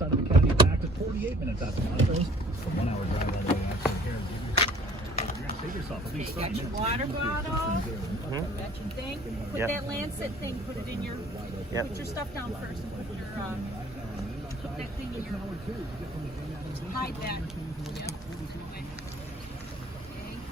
wrong side of the county, back to 48 minutes after Montrose. A 1 hour drive all the way out to here. You're gonna save yourself at least 30 minutes. You got your water bottle. Got your thing. Put that Lancet thing. Put it in your. Put your stuff down first and put your. Put that thing in your. Hide that. Yep. Okay. Thank you.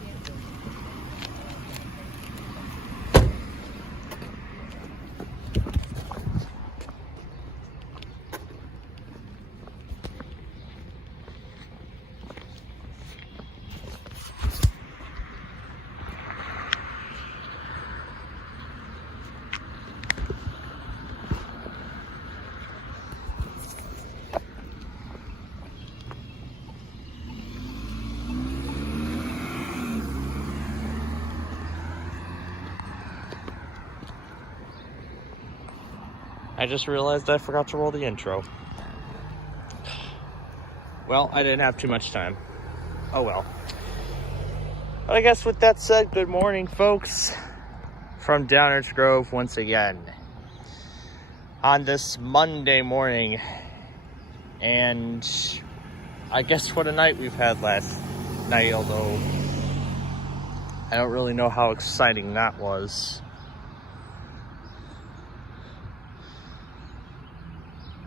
I just realized I forgot to roll the intro. Well, I didn't have too much time. Oh well. But I guess with that said, good morning, folks, from Downers Grove once again on this Monday morning. And I guess what a night we've had last night, although I don't really know how exciting that was.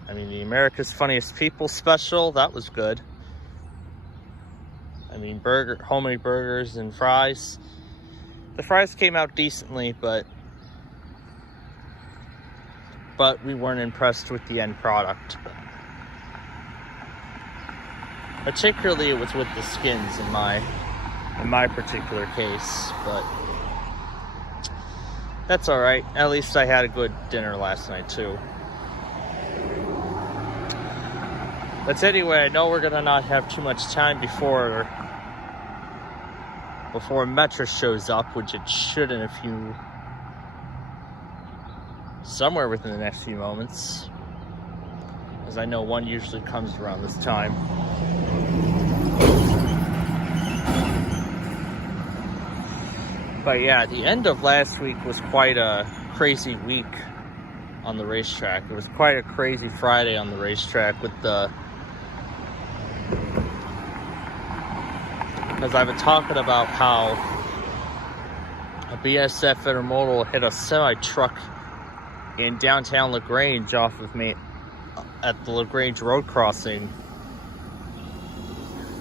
I mean, the America's Funniest People special, that was good. I mean, homemade burgers and fries. The fries came out decently, but we weren't impressed with the end product. Particularly, it was with the skins in my particular case, but that's all right. At least I had a good dinner last night too. But anyway, I know we're gonna not have too much time before Metro shows up, which it should in somewhere within the next few moments, as I know one usually comes around this time. But yeah, the end of last week was quite a crazy week on the racetrack. It was quite a crazy Friday on the racetrack because I've been talking about how a BSF intermodal hit a semi-truck in downtown LaGrange off of me at the LaGrange road crossing,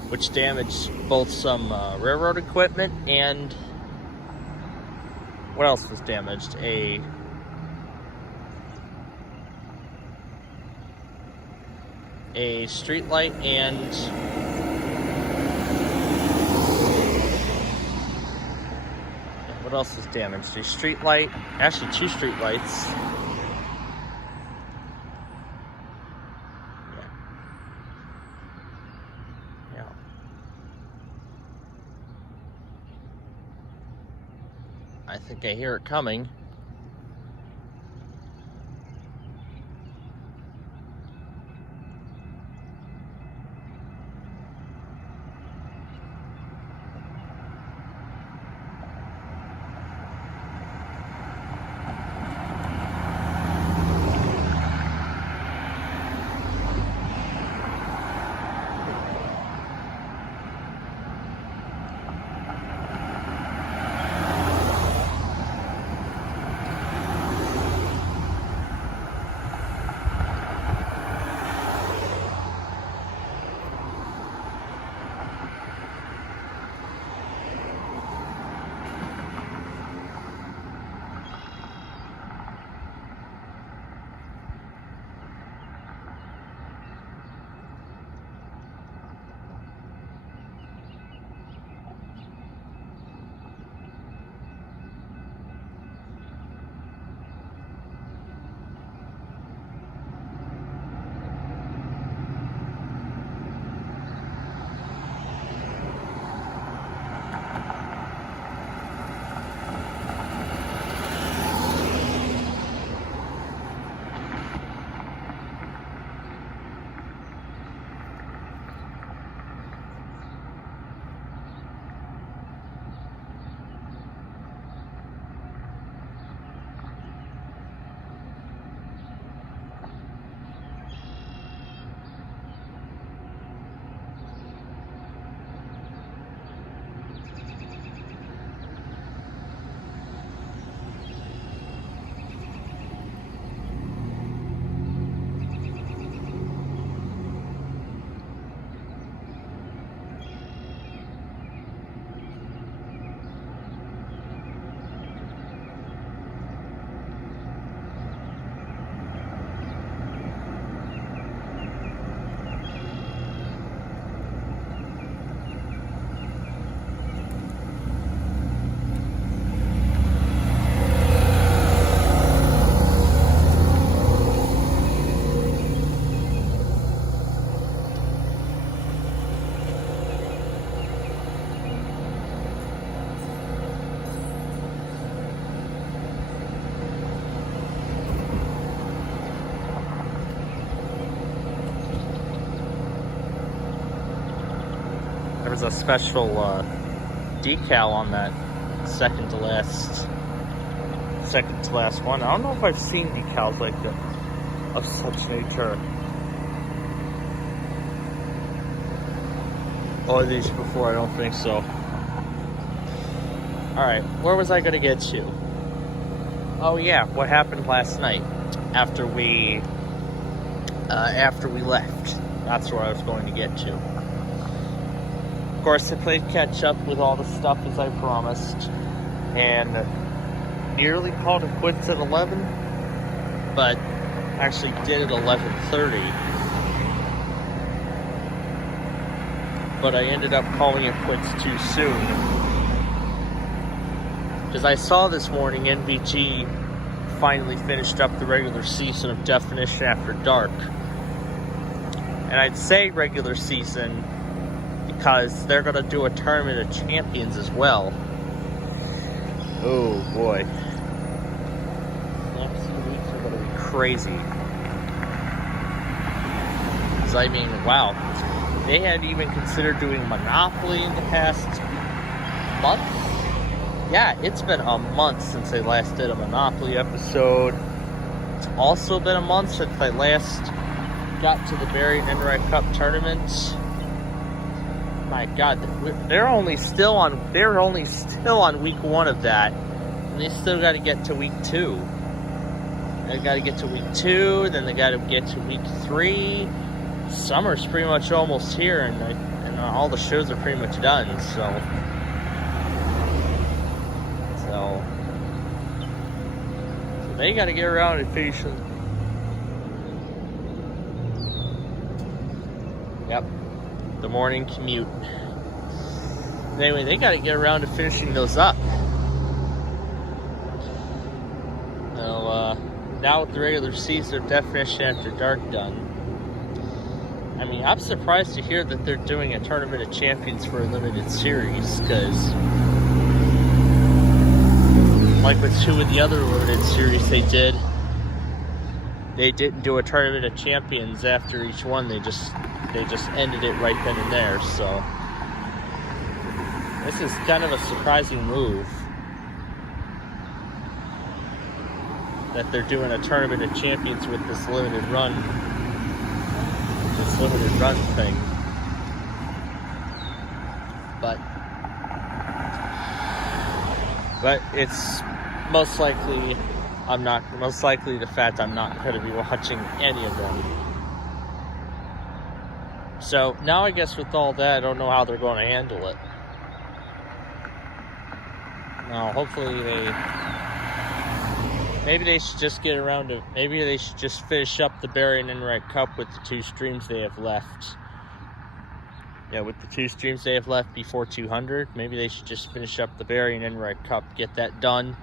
which damaged both some railroad equipment and what else was damaged? A street light and what else was damaged? A street light, actually 2 street lights. Yeah. I think I hear it coming. was a special decal on that second to last one. I don't know if I've seen decals like that of such nature or these before. I don't think so. Alright, where was I going to get to? Oh yeah, what happened last night after we left. That's where I was going to get to. Of course, I played catch up with all the stuff as I promised, and nearly called it quits at 11, but actually did at 11:30. But I ended up calling it quits too soon, because I saw this morning NVG finally finished up the regular season of Definition After Dark. And I'd say regular season because they're going to do a Tournament of Champions as well. Oh boy. Next few weeks are going to be crazy. Because I mean, wow. They hadn't even considered doing Monopoly in the past month. Yeah, it's been a month since I last did a Monopoly episode. It's also been a month since I last got to the Barry and Enright Cup tournament. My God, they're only still on week 1 of that, and they still got to get to week 2. They got to get to week 2, then they got to get to week 3. Summer's pretty much almost here, and all the shows are pretty much done. So they got to get around and finish them. Yep, the morning commute. Anyway, they got to get around to finishing those up. So, now with the regular season of Definition After Dark done, I mean, I'm surprised to hear that they're doing a Tournament of Champions for a limited series, because like with 2 of the other limited series they didn't do a Tournament of Champions after each one. They just ended it right then and there. So this is kind of a surprising move that they're doing a Tournament of Champions with this limited run thing. But it's most likely the fact I'm not going to be watching any of them. So now I guess with all that, I don't know how they're going to handle it. Now hopefully maybe they should just get around to, maybe they should just finish up the Barry and Enright Cup with the 2 streams they have left. Yeah, with the 2 streams they have left before 200, maybe they should just finish up the Barry and Enright Cup, get that done.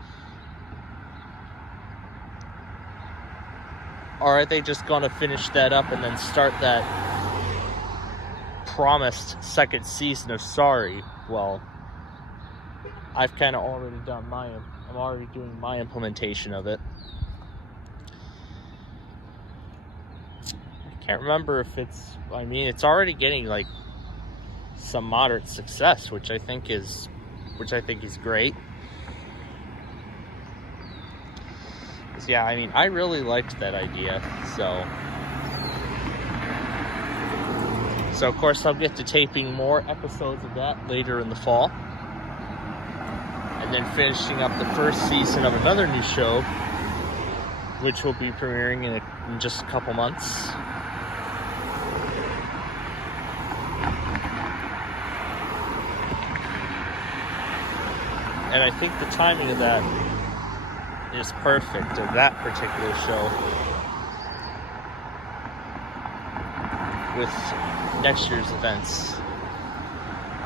Or are they just going to finish that up and then start that promised second season of Sorry? Well, I've kind of already done I'm already doing my implementation of it. I can't remember if it's already getting like some moderate success, which I think is great. Yeah, I mean, I really liked that idea. So of course I'll get to taping more episodes of that later in the fall. And then finishing up the first season of another new show, which will be premiering in just a couple months. And I think the timing of that is perfect, of that particular show, with next year's events,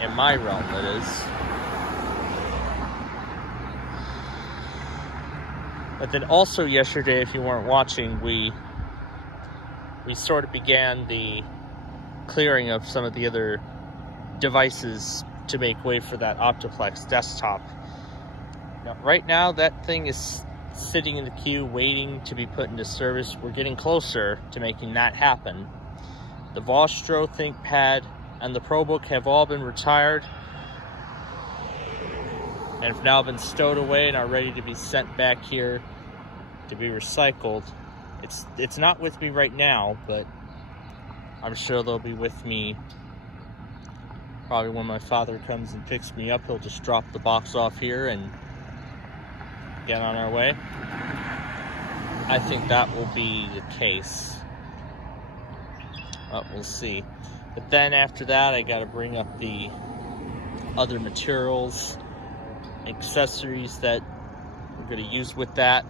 in my realm, that is. But then also yesterday, if you weren't watching, we sort of began the clearing of some of the other devices to make way for that Optiplex desktop. Now, right now, that thing is sitting in the queue waiting to be put into service. We're getting closer to making that happen. The Vostro ThinkPad and the Pro Book have all been retired and have now been stowed away and are ready to be sent back here to be recycled. It's not with me right now, but I'm sure they'll be with me probably when my father comes and picks me up. He'll just drop the box off here and get on our way. I think that will be the case. Well, we'll see. But then after that, I got to bring up the other materials, accessories that we're going to use with that,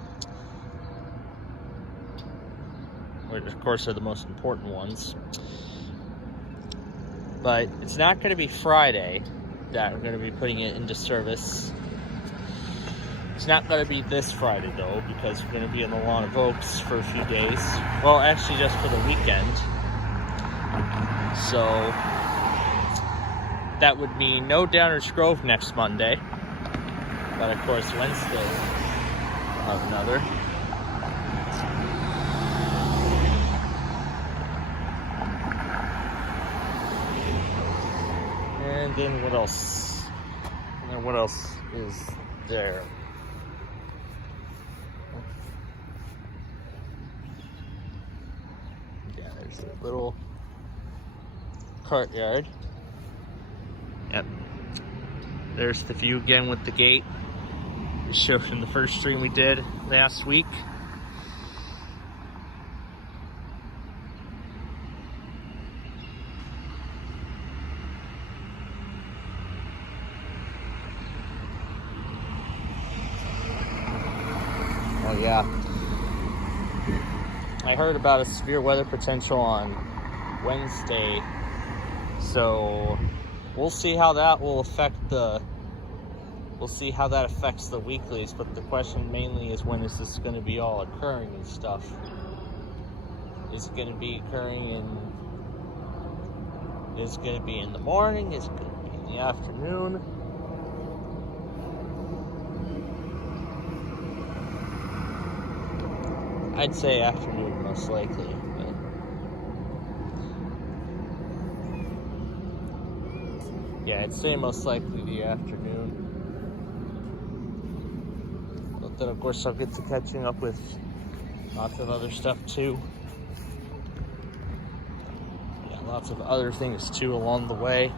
which of course are the most important ones. But it's not going to be Friday that we're going to be putting it into service. It's not going to be this Friday though, because we're going to be in the Lawn of Oaks for a few days. Well, actually just for the weekend. So that would mean no Downers Grove next Monday. But of course Wednesday we'll have another. And then what else? And then what else is there? Yeah, there's a little cart yard. Yep. There's the view again with the gate. We showed from the first stream we did last week. Oh yeah. I heard about a severe weather potential on Wednesday, so we'll see how that will affect we'll see how that affects the weeklies, but the question mainly is, when is this going to be all occurring and stuff? Is it going to be occurring is it going to be in the morning? Is it going to be in the afternoon? I'd say afternoon most likely, but yeah, I'd say most likely the afternoon. But then of course I'll get to catching up with lots of other stuff too. Yeah, lots of other things too along the way.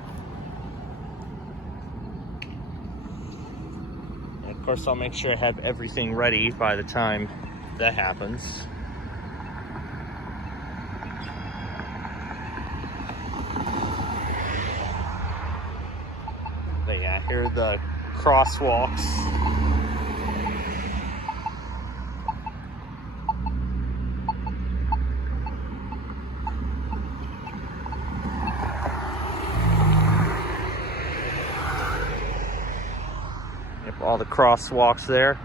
And of course I'll make sure I have everything ready by the time that happens. But yeah, here are the crosswalks. Yep, all the crosswalks there.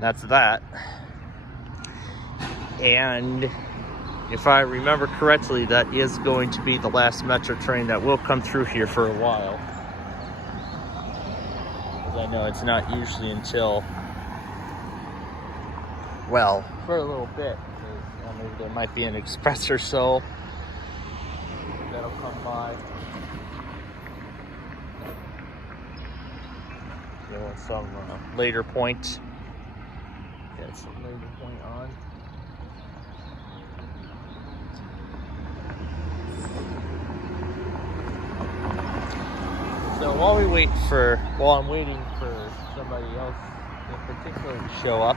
That's that. And if I remember correctly, that is going to be the last metro train that will come through here for a while. Because I know it's not usually until, well, for a little bit. Maybe there might be an express or so that'll come by. Yeah, some later point. Get some later point on. So while I'm waiting for somebody else in particular to show up,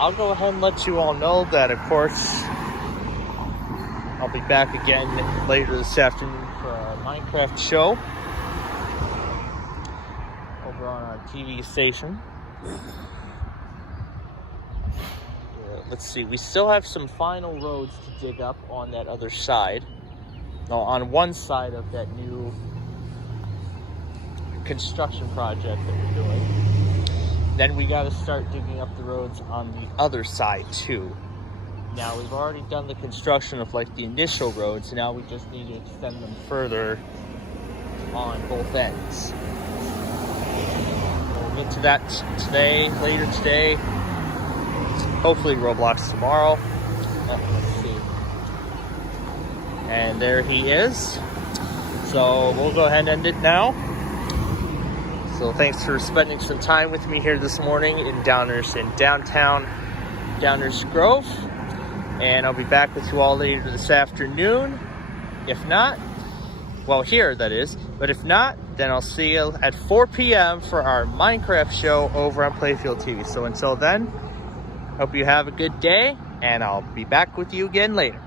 I'll go ahead and let you all know that, of course, I'll be back again later this afternoon for a Minecraft show over on our TV station. Let's see, we still have some final roads to dig up on that other side. No, on one side of that new construction project that we're doing. Then we got to start digging up the roads on the other side too. Now we've already done the construction of like the initial roads, now we just need to extend them further on both ends. We'll get to that later today. Hopefully Roblox tomorrow. Let's see. And there he is. So we'll go ahead and end it now. So thanks for spending some time with me here this morning in downtown Downers Grove. And I'll be back with you all later this afternoon. If not, well, here that is. But if not, then I'll see you at 4 p.m. for our Minecraft show over on Playfield TV. So until then, hope you have a good day, and I'll be back with you again later.